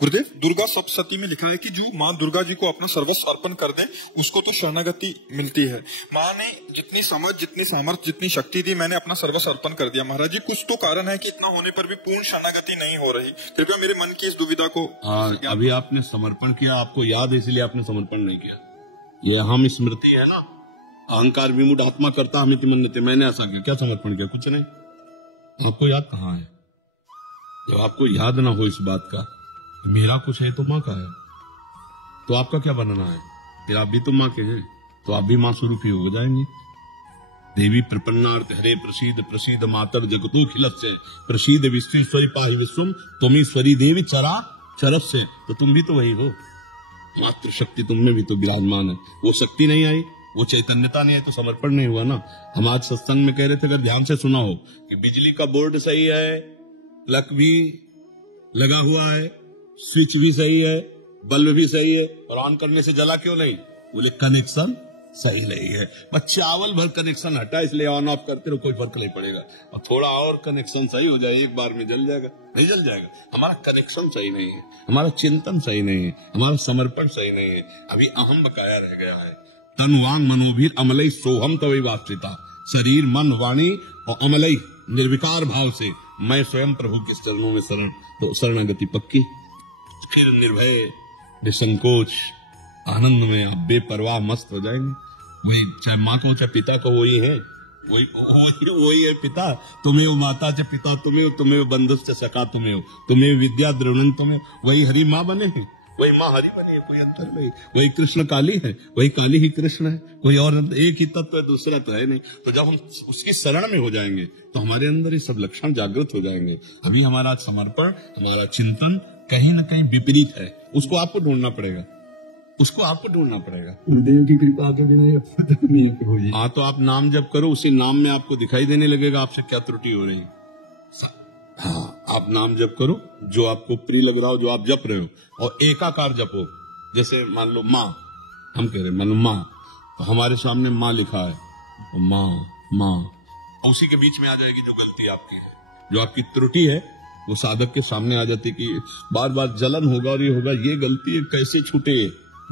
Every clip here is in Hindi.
गुरुदेव, दुर्गा सप्तशती में लिखा है कि जो माँ दुर्गा जी को अपना सर्वस्व अर्पण कर दें उसको तो शरणागति मिलती है। माँ ने जितनी समझ, जितनी सामर्थ्य, जितनी शक्ति दी, मैंने अपना सर्वस्व अर्पण कर दिया। महाराज जी, कुछ तो कारण है कि इतना होने पर भी पूर्ण शरणागति नहीं हो रही। कृपया मेरे मन की इस दुविधा को। अभी आपने समर्पण किया, आपको याद है इसलिए आपने समर्पण नहीं किया। ये अहम स्मृति है ना, अहंकार विमूढ़ आत्मा करता हमें मन्नते, मैंने ऐसा किया, क्या समर्पण किया? कुछ नहीं। आपको याद कहाँ है? जब आपको याद ना हो इस बात का, मेरा कुछ है तो माँ का है, तो आपका क्या बनना है? फिर आप भी तो माँ के हैं, तो आप भी माँ स्वरूप ही हो जाएंगे। देवी प्रपन्नार्थ हरे प्रसीद प्रसीद मातर जगतो खिलस्य प्रसीद विश्वेश्वरी पाहि विश्वम तुमीश्वरी देवी चरा चरस से, तो तुम भी तो वही हो। मातृ शक्ति तुम में भी तो विराजमान है। वो शक्ति नहीं आई, वो चैतन्यता नहीं है, तो समर्पण नहीं हुआ ना। हम आज सत्संग में कह रहे थे, अगर ध्यान से सुना हो, कि बिजली का बोर्ड सही है, प्लग भी लगा हुआ है, स्विच भी सही है, बल्ब भी सही है, और ऑन करने से जला क्यों नहीं? बोले कनेक्शन सही नहीं है। बस चावल भर कनेक्शन हटा, इसलिए ऑन ऑफ करते रहो, कोई फर्क नहीं पड़ेगा। और थोड़ा और कनेक्शन सही हो जाए, एक बार में जल जाएगा? नहीं जल जाएगा। हमारा कनेक्शन सही नहीं है, हमारा चिंतन सही नहीं है, हमारा समर्पण सही नहीं है। अभी अहम बकाया रह गया है। तन वांग मनोभीर अमलई सोहम तवै वाप्सिता, शरीर मन वाणी और अमलई निर्विकार भाव से मैं स्वयं प्रभु के चरणों में शरण, तो शरणागति पक्की। फिर निर्भय, निसंकोच, आनंद में आप बेपरवाह मस्त हो जाएंगे। वही, चाहे माँ को चाहे पिता को, वही है, वही है पिता। तुम्हें वो माता च पिता तुम्हें, तुम्हें बंधुस च सखा तुम्हें, तुम्हें विद्या द्रोणन तुम्हें। वही हरि माँ बने हैं, वही माँ हरि बने हैं, कोई अंतर नहीं। वही कृष्ण काली है, वही काली ही कृष्ण है, कोई और एक ही तत्व है, दूसरा तो है नहीं। तो जब हम उसकी शरण में हो जाएंगे तो हमारे अंदर ये सब लक्षण जागृत हो जाएंगे। अभी हमारा समर्पण, हमारा चिंतन कहीं न कहीं विपरीत है, उसको आपको ढूंढना पड़ेगा, उसको आपको ढूंढना पड़ेगा। देव की कृपा के बिना। हाँ, तो आप नाम जप करो, उसी नाम में आपको दिखाई देने लगेगा आपसे क्या त्रुटि हो रही है। हाँ, आप नाम जप करो, जो आपको प्रिय लग रहा हो, जो आप जप रहे हो, और एकाकार जपो। जैसे मान लो माँ, हम कह रहे मान लो माँ, तो हमारे सामने माँ लिखा है, तो माँ माँ, उसी के बीच में आ जाएगी जो गलती आपकी है, जो आपकी त्रुटि है, वो साधक के सामने आ जाती कि बार बार जलन होगा और ये होगा, ये गलती है कैसे छूटे,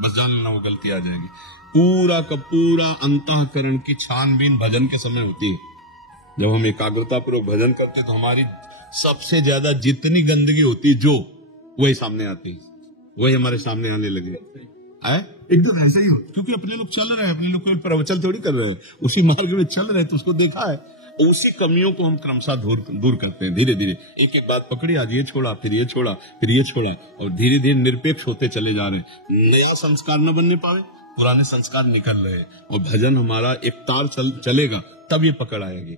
बस जान लेना वो गलती आ जाएगी। पूरा का पूरा अंतःकरण की छानबीन भजन के समय होती है। जब हम एकाग्रता पूर्वक भजन करते तो हमारी सबसे ज्यादा जितनी गंदगी होती है, जो वही सामने आती है, वही हमारे सामने आने लगे। एकदम ऐसा ही हो, क्योंकि अपने लोग चल रहे हैं, अपने लोग कोई प्रवचन थोड़ी कर रहे हैं, उसी मार्ग में चल रहे हैं, तो उसको देखा है। उसी कमियों को हम क्रमशः दूर करते हैं, धीरे धीरे एक एक बात पकड़ी, आज ये छोड़ा, फिर ये छोड़ा, फिर ये छोड़ा, और धीरे धीरे निरपेक्ष होते चले जा रहे हैं। नया संस्कार न बनने पावे, पुराने संस्कार निकल रहे हैं, और भजन हमारा एक तार चलेगा, तब ये पकड़ आएगी।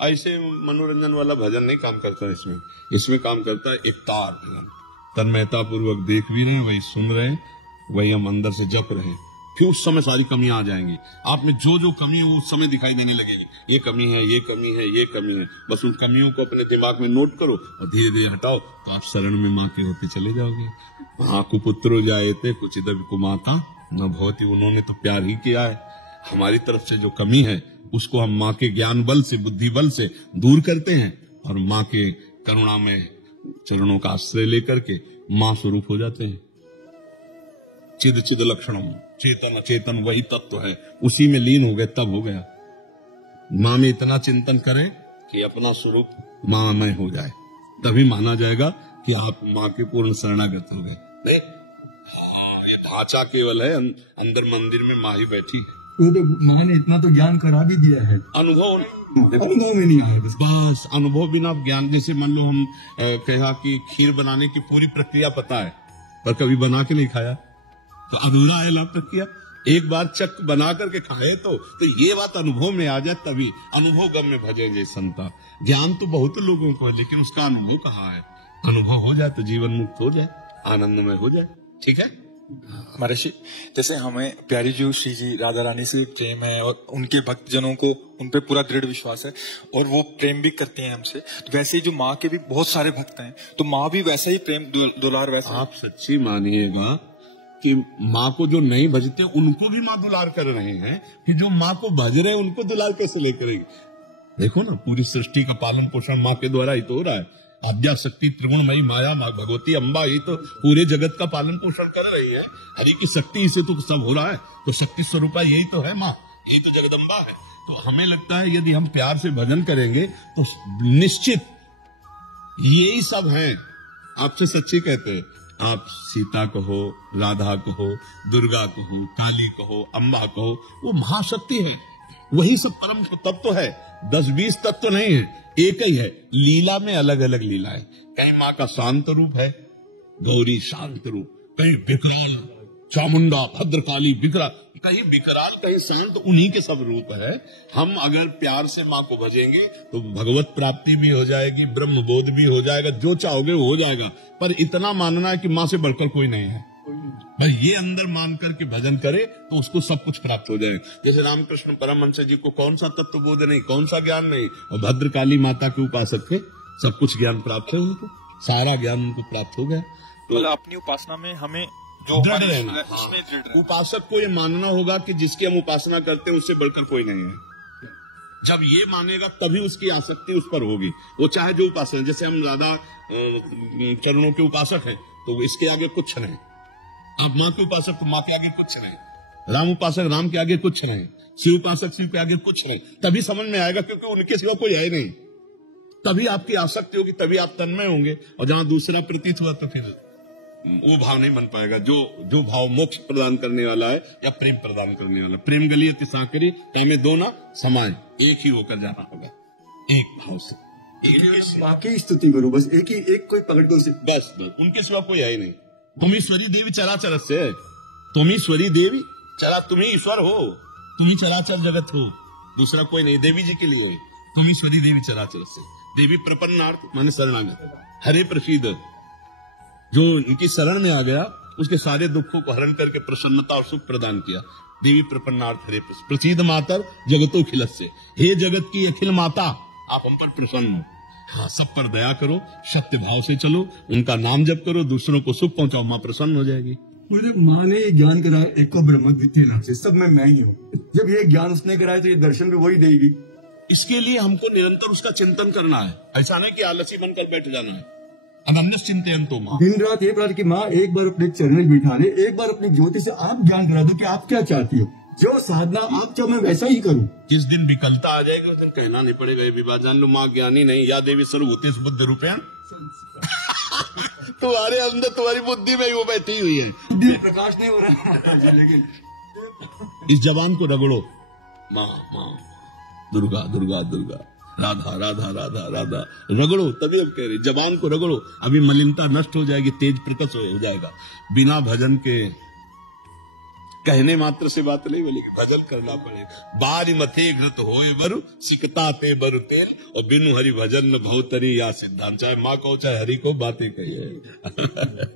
ऐसे मनोरंजन वाला भजन नहीं काम करता है, इसमें काम करता है एक तार भजन। तन्मयता पूर्वक देख भी रहे हैं, वही सुन रहे हैं, वही हम अंदर से जप रहे हैं। फिर उस समय सारी कमियां आ जाएंगी। आप में जो जो कमी है वो उस समय दिखाई देने लगेगी। ये कमी है, ये कमी है, ये कमी है। बस उन कमियों को अपने दिमाग में नोट करो और धीरे धीरे हटाओ, तो आप शरण में माँ के होते चले जाओगे। माँ को पुत्रो जायते कुचित कुमाता न भवती, उन्होंने तो प्यार ही किया है। हमारी तरफ से जो कमी है उसको हम माँ के ज्ञान बल से, बुद्धि बल से दूर करते हैं, और माँ के करुणा में चरणों का आश्रय लेकर के माँ स्वरूप हो जाते हैं। चिद चिद लक्षणम, चेतन अचेतन वही तत्व है, उसी में लीन हो गए, तब हो गया। माँ में इतना चिंतन करें कि अपना स्वरूप माँ में हो जाए, तभी माना जाएगा कि आप माँ के पूर्ण शरणागत हो गए। नहीं, ये ढांचा केवल है, अंदर मंदिर में माँ ही बैठी है। वो तो माँ ने इतना तो ज्ञान करा भी दिया है, अनुभव में नहीं आया। बस अनुभव बिना ज्ञान। जैसे मान लो हम कहा कि खीर बनाने की पूरी प्रक्रिया पता है, पर कभी बना के नहीं खाया, तो अधूरा है लाभ प्रक्रिया। एक बार चक बना करके खाए तो ये बात अनुभव में आ जाए, तभी अनुभव गम में भजे जय संता। ज्ञान तो बहुत लोगों को है, लेकिन उसका अनुभव कहाँ है? अनुभव हो जाए तो जीवन मुक्त हो जाए, आनंदमय हो जाए। ठीक है महर्षि, जैसे हमें प्यारी जी श्री जी राधा रानी से प्रेम है और उनके भक्तजनों को उन पे पूरा दृढ़ विश्वास है और वो प्रेम भी करते हैं हमसे, तो वैसे ही जो माँ के भी बहुत सारे भक्त हैं, तो माँ भी वैसे ही प्रेम दुलार वैसे। आप सच्ची मानिएगा कि माँ को जो नहीं भजते उनको भी माँ दुलार कर रहे हैं, कि जो माँ को भज रहे हैं उनको दुलार कैसे ले करेगी? देखो ना, पूरी सृष्टि का पालन पोषण माँ के द्वारा ही तो हो रहा है। आद्या शक्ति त्रिगुणमयी माया माँ भगवती अम्बा, ये तो पूरे जगत का पालन पोषण कर रही है। हरि की शक्ति से तो सब हो रहा है, तो शक्ति स्वरूपा यही तो है माँ, यही तो जगदम्बा है। तो हमें लगता है यदि हम प्यार से भजन करेंगे तो निश्चित यही सब हैं। आपसे सच्ची कहते हैं, आप सीता कहो, राधा कहो, दुर्गा कहो, काली कहो, अम्बा कहो, वो महाशक्ति है, वही सब परम तत्व है। 10-20 तत्व नहीं है, एक ही है। लीला में अलग अलग लीला है। कहीं माँ का शांत रूप है, गौरी शांत रूप, कहीं विकराल चामुंडा, भद्रकाली, विकराल, कहीं विकराल कहीं शांत, उन्हीं के सब रूप है। हम अगर प्यार से माँ को भजेंगे तो भगवत प्राप्ति भी हो जाएगी, ब्रह्म बोध भी हो जाएगा, जो चाहोगे वो हो जाएगा। पर इतना मानना है कि माँ से बढ़कर कोई नहीं है, भाई ये अंदर मान करके भजन करे तो उसको सब कुछ प्राप्त हो जाए। जैसे रामकृष्ण परमहंस जी को कौन सा तत्व बोध नहीं, कौन सा ज्ञान नहीं, और भद्रकाली माता के उपासक थे, सब कुछ ज्ञान प्राप्त है उनको, सारा ज्ञान उनको प्राप्त हो गया। तो अपनी उपासना में हमें जो दृढ़ रहना, उपासक को ये मानना होगा कि जिसकी हम उपासना करते हैं उससे बढ़कर कोई नहीं है। जब ये मानेगा तभी उसकी आसक्ति उस पर होगी, वो चाहे जो उपासक है। जैसे हम राधा चरणों के उपासक हैं तो इसके आगे कुछ नहीं, आप माँ के उपासक तो माँ के आगे कुछ नहीं, राम उपासक राम के आगे कुछ नहीं, शिव उपासक शिव के आगे कुछ नहीं। तभी समझ में आएगा, क्योंकि उनके सिवा कोई है नहीं। तभी आपकी आसक्ति होगी, तभी आप तन्मय होंगे। और जहां दूसरा प्रतीत हुआ तो फिर वो भाव नहीं बन पाएगा, जो भाव मोक्ष प्रदान करने वाला है या प्रेम प्रदान करने वाला। प्रेम गलिए तिसा करिए तामे दो ना समान, एक ही होकर जाना होगा, एक भाव से। माँ की स्तुति करो, बस एक कोई पकड़ दो, बस उनके सिवा कोई है ही नहीं। तुम ईश्वरी देवी चराचर से, तुम ईश्वरी देवी चरा, तुम ही ईश्वर हो, तुम ही चराचर जगत हो, दूसरा कोई नहीं। देवी जी के लिए तुम ईश्वरी देवी चराचर से। देवी प्रपन्नार्थ माने शरणागत, हरे प्रसीद, जो इनकी शरण में आ गया उसके सारे दुखों को हरण करके प्रसन्नता और सुख प्रदान किया। देवी प्रपन्नार्थ हरे प्रसीद मातर जगतो खिलत से, हे जगत की अखिल माता आप हम पर प्रसन्न हो, हाँ सब पर दया करो, सत्य भाव से चलो, उनका नाम जप करो, दूसरों को सुख पहुंचाओ, माँ प्रसन्न हो जाएगी। मुझे माँ ने ये ज्ञान कराया, एक को ब्रह्म द्वितीय नाम से, सब में मैं ही हूँ। जब ये ज्ञान उसने कराया तो ये दर्शन भी वही देगी। इसके लिए हमको निरंतर उसका चिंतन करना है, ऐसा नहीं कि आलसी बनकर बैठ जाना है। अनन्य चिंतन तो माँ दिन रात ये प्रार्थना कि माँ एक बार अपने चरण में बिठा ले, एक बार अपनी ज्योति से आप ज्ञान करा दो कि आप क्या चाहती हो, जो साधना आप चाहो मैं वैसा ही करूँ। जिस दिन विकलता आ जाएगी उस दिन कहना नहीं पड़ेगा ये विवाह जान लो माँ ज्ञानी नहीं, या देवी सर्वभूतेषु बुद्ध रूपेण तुम्हारे अंदर तुम्हारी बुद्धि में ही वो बैठी हुई है, प्रकाश नहीं हो रहा। लेकिन इस जबान को रगड़ो, माँ माँ दुर्गा दुर्गा दुर्गा, राधा राधा राधा राधा, रगड़ो, तभी अब कह रहे जबान को रगड़ो, अभी मलिनता नष्ट हो जाएगी, तेज प्रकट हो जाएगा। बिना भजन के कहने मात्र से बात नहीं बोलेगी, भजन करना पड़ेगा। बारी मथे घृत होए बरु सिकता ते बरु तेल, और बिनु हरि भजन न भवतरी या सिद्धांत। चाहे माँ को चाहे हरि को बातें कही है।